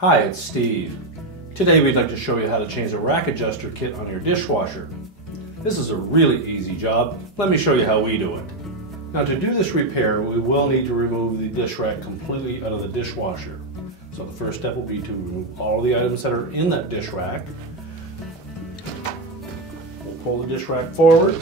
Hi, it's Steve. Today we'd like to show you how to change the rack adjuster kit on your dishwasher. This is a really easy job. Let me show you how we do it. Now to do this repair, we will need to remove the dish rack completely out of the dishwasher. So the first step will be to remove all the items that are in that dish rack. We'll pull the dish rack forward.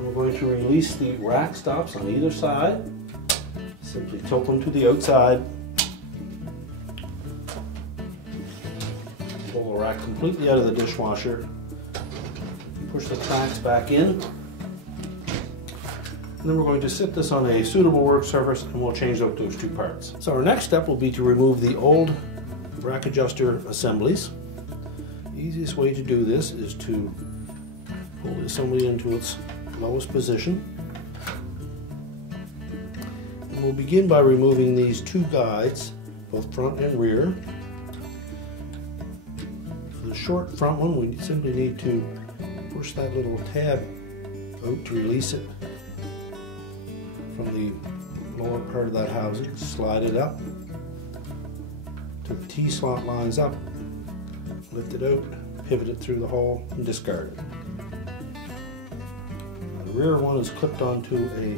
We're going to release the rack stops on either side. Simply tilt them to the outside. Pull the rack completely out of the dishwasher. Push the tracks back in. And then we're going to sit this on a suitable work surface and we'll change out those two parts. So our next step will be to remove the old rack adjuster assemblies. The easiest way to do this is to pull the assembly into its lowest position. And we'll begin by removing these two guides, both front and rear. For the short front one, we simply need to push that little tab out to release it from the lower part of that housing. Slide it up till the T-slot lines up, lift it out, pivot it through the hole and discard it. The rear one is clipped onto a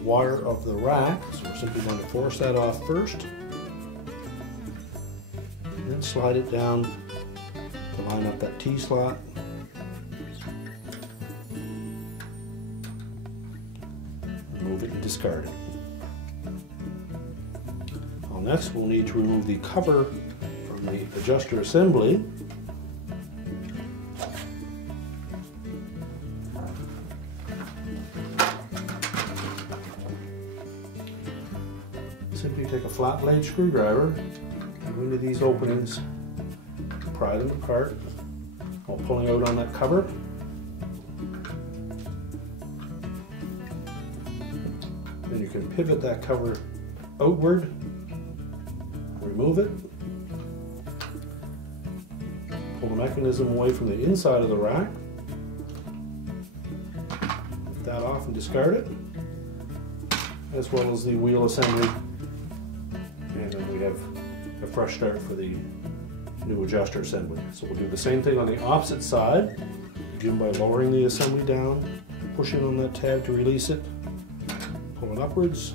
wire of the rack, so we're simply going to force that off first and then slide it down to line up that T-slot. Remove it and discard it. Well, next we'll need to remove the cover from the adjuster assembly. Simply take a flat blade screwdriver, go into these openings, pry them apart while pulling out on that cover. Then you can pivot that cover outward, remove it, pull the mechanism away from the inside of the rack, lift that off and discard it, as well as the wheel assembly. And then we have a fresh start for the new adjuster assembly. So we'll do the same thing on the opposite side. Begin by lowering the assembly down, pushing on that tab to release it, pull it upwards,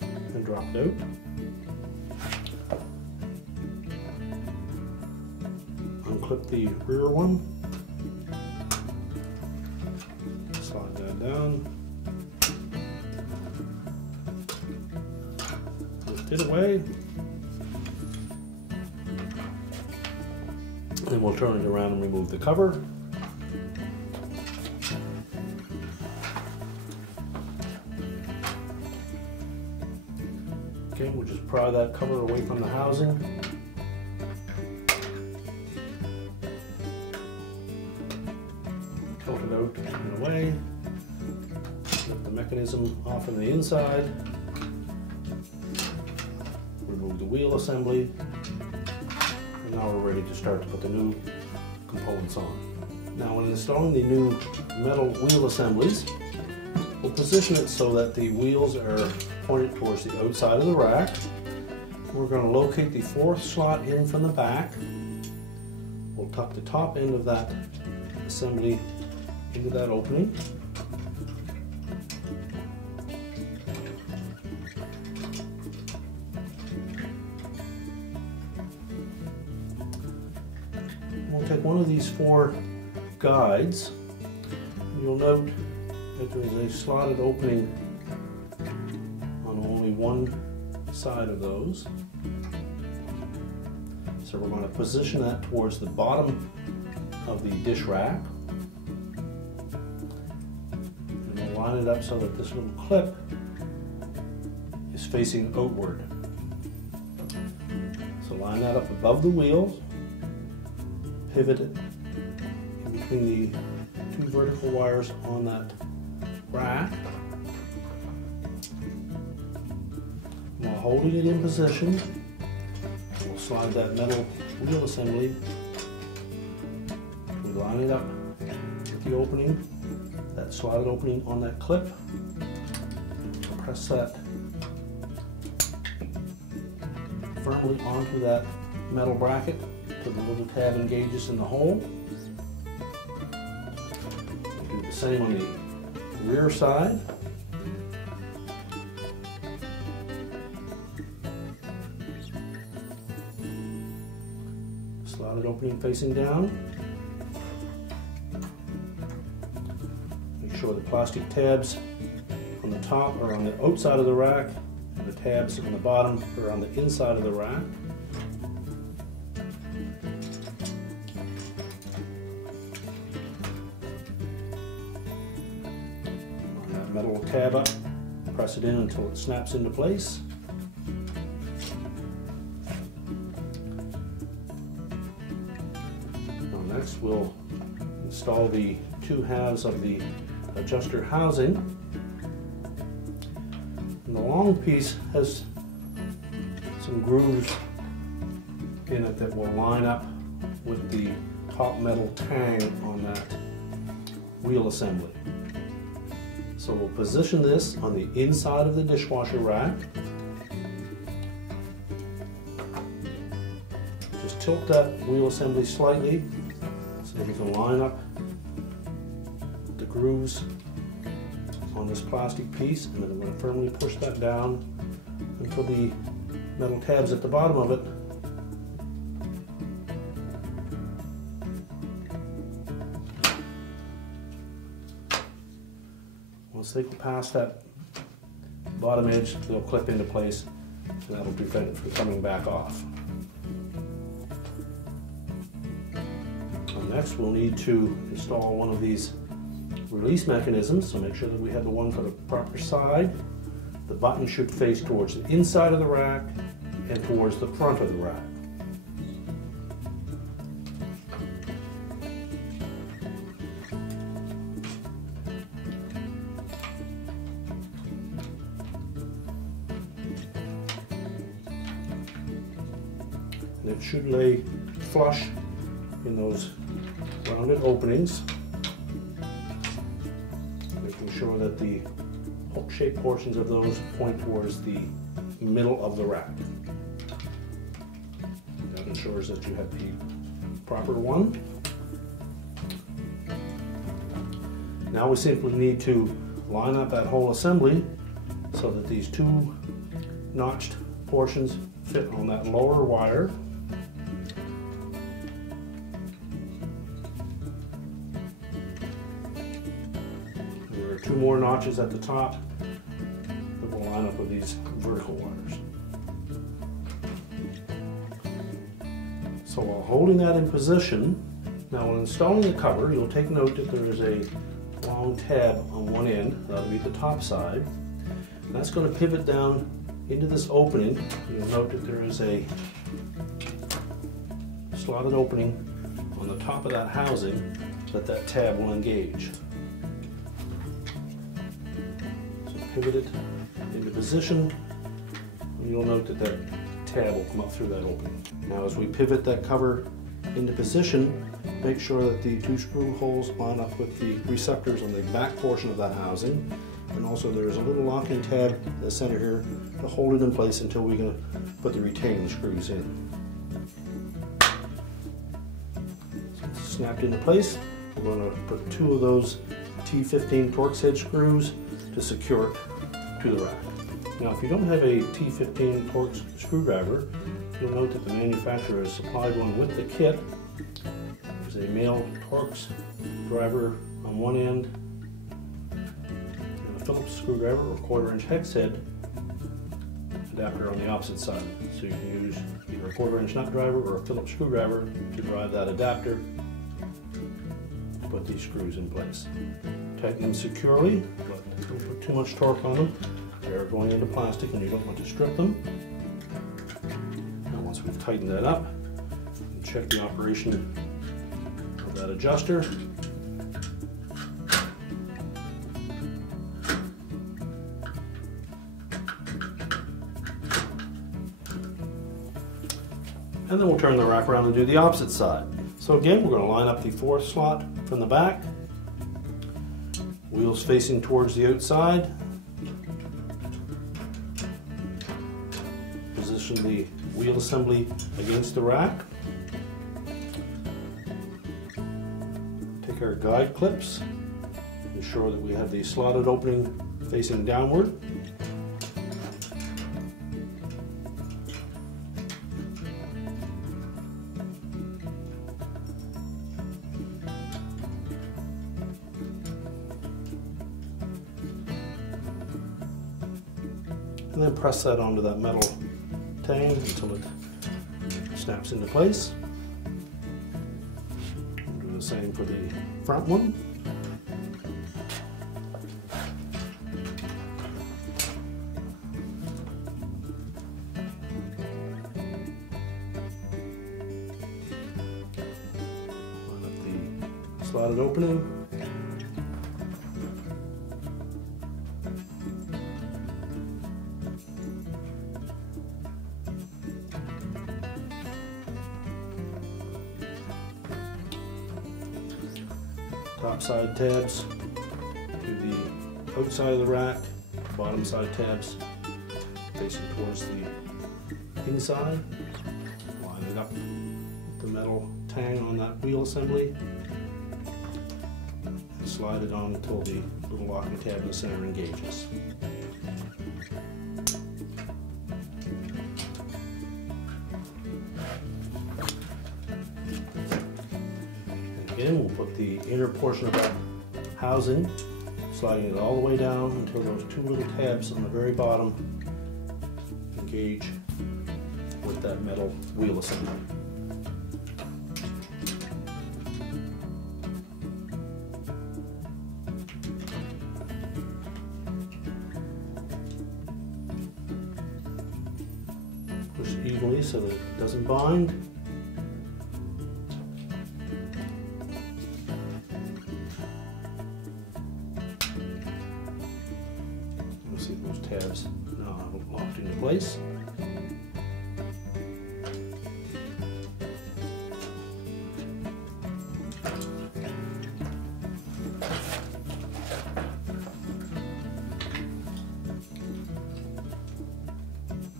and drop it out. Unclip the rear one, slide that down, lift it away, and we'll turn it around and remove the cover. Okay, we'll just pry that cover away from the housing. Tilt it out and away. Lift the mechanism off on the inside. Remove the wheel assembly. And now we're ready to start to put the new components on. Now when installing the new metal wheel assemblies, we'll position it so that the wheels are pointed towards the outside of the rack. We're going to locate the fourth slot in from the back. We'll tuck the top end of that assembly into that opening. We'll take one of these four guides. You'll note that there's a slotted opening on only one side of those. So we're going to position that towards the bottom of the dish rack. And we'll line it up so that this little clip is facing outward. So line that up above the wheels, pivot it in between the two vertical wires on that rack. While holding it in position, we'll slide that metal wheel assembly. We line it up with the opening, that slotted opening on that clip. Press that firmly onto that metal bracket so the little tab engages in the hole. We'll do the same on the rear side. Slotted opening facing down. Make sure the plastic tabs on the top are on the outside of the rack, and the tabs on the bottom are on the inside of the rack. On that metal tab up, press it in until it snaps into place. Next, we'll install the two halves of the adjuster housing. And the long piece has some grooves in it that will line up with the top metal tang on that wheel assembly. So we'll position this on the inside of the dishwasher rack. Just tilt that wheel assembly slightly so that you can line up the grooves on this plastic piece, and then I'm going to firmly push that down until the metal tabs at the bottom of it once they go past that bottom edge, they'll clip into place, and that'll prevent it from coming back off. Next, we'll need to install one of these release mechanisms, so make sure that we have the one for the proper side. The button should face towards the inside of the rack and towards the front of the rack. And it should lay flush in those rounded openings, making sure that the hook-shaped portions of those point towards the middle of the rack. That ensures that you have the proper one. Now we simply need to line up that whole assembly so that these two notched portions fit on that lower wire. Two more notches at the top that will line up with these vertical wires. So while holding that in position, now when installing the cover, you'll take note that there is a long tab on one end, that'll be the top side, and that's going to pivot down into this opening. You'll note that there is a slotted opening on the top of that housing that tab will engage. Pivot it into position, and you'll note that that tab will come up through that opening. Now as we pivot that cover into position, make sure that the two screw holes line up with the receptors on the back portion of that housing, and also there's a little locking tab in the center here to hold it in place until we're going to put the retaining screws in. So it's snapped into place. We're going to put two of those T15 Torx head screws to secure it to the rack. Now if you don't have a T15 Torx screwdriver, you'll note that the manufacturer has supplied one with the kit. There's a male Torx driver on one end and a Phillips screwdriver or 1/4" hex head adapter on the opposite side. So you can use either a 1/4" nut driver or a Phillips screwdriver to drive that adapter to put these screws in place. Tighten them securely, but don't put too much torque on them. They're going into plastic and you don't want to strip them. Now once we've tightened that up, check the operation of that adjuster. And then we'll turn the rack around and do the opposite side. So again, we're going to line up the fourth slot from the back. Wheels facing towards the outside. position the wheel assembly against the rack. Take our guide clips, ensure that we have the slotted opening facing downward. And then press that onto that metal tang until it snaps into place. Do the same for the front one. Line up the slotted opening. Top side tabs to the outside of the rack, bottom side tabs facing towards the inside. Line it up with the metal tang on that wheel assembly and slide it on until the little locking tab in the center engages. Again, we'll put the inner portion of that housing, sliding it all the way down until those two little tabs on the very bottom engage with that metal wheel assembly. Push evenly so that it doesn't bind. See those tabs now locked into place.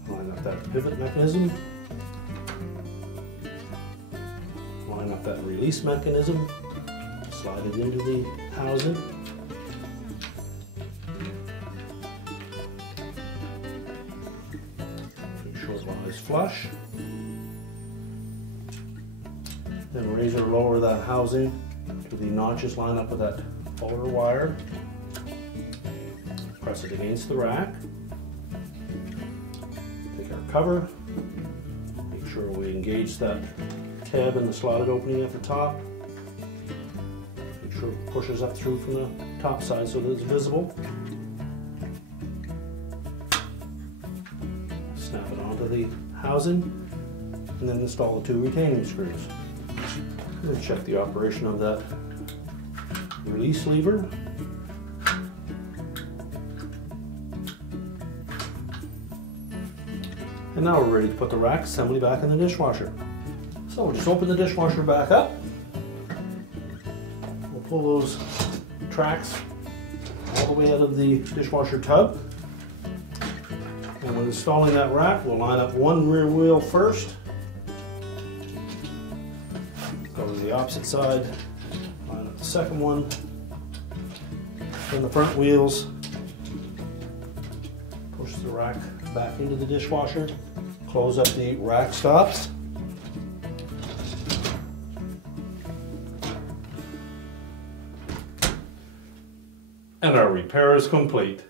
Line up that pivot mechanism. Line up that release mechanism. Slide it into the housing. Lies flush. Then raise or lower that housing to the notches line up with that outer wire. Press it against the rack. Take our cover. Make sure we engage that tab in the slotted opening at the top. Make sure it pushes up through from the top side so that it's visible. Snap it onto the housing and then install the two retaining screws. And then check the operation of that release lever. And now we're ready to put the rack assembly back in the dishwasher. So we'll just open the dishwasher back up. We'll pull those tracks all the way out of the dishwasher tub. And when installing that rack, we'll line up one rear wheel first. Go to the opposite side, line up the second one. Then the front wheels. Push the rack back into the dishwasher. Close up the rack stops. And our repair is complete.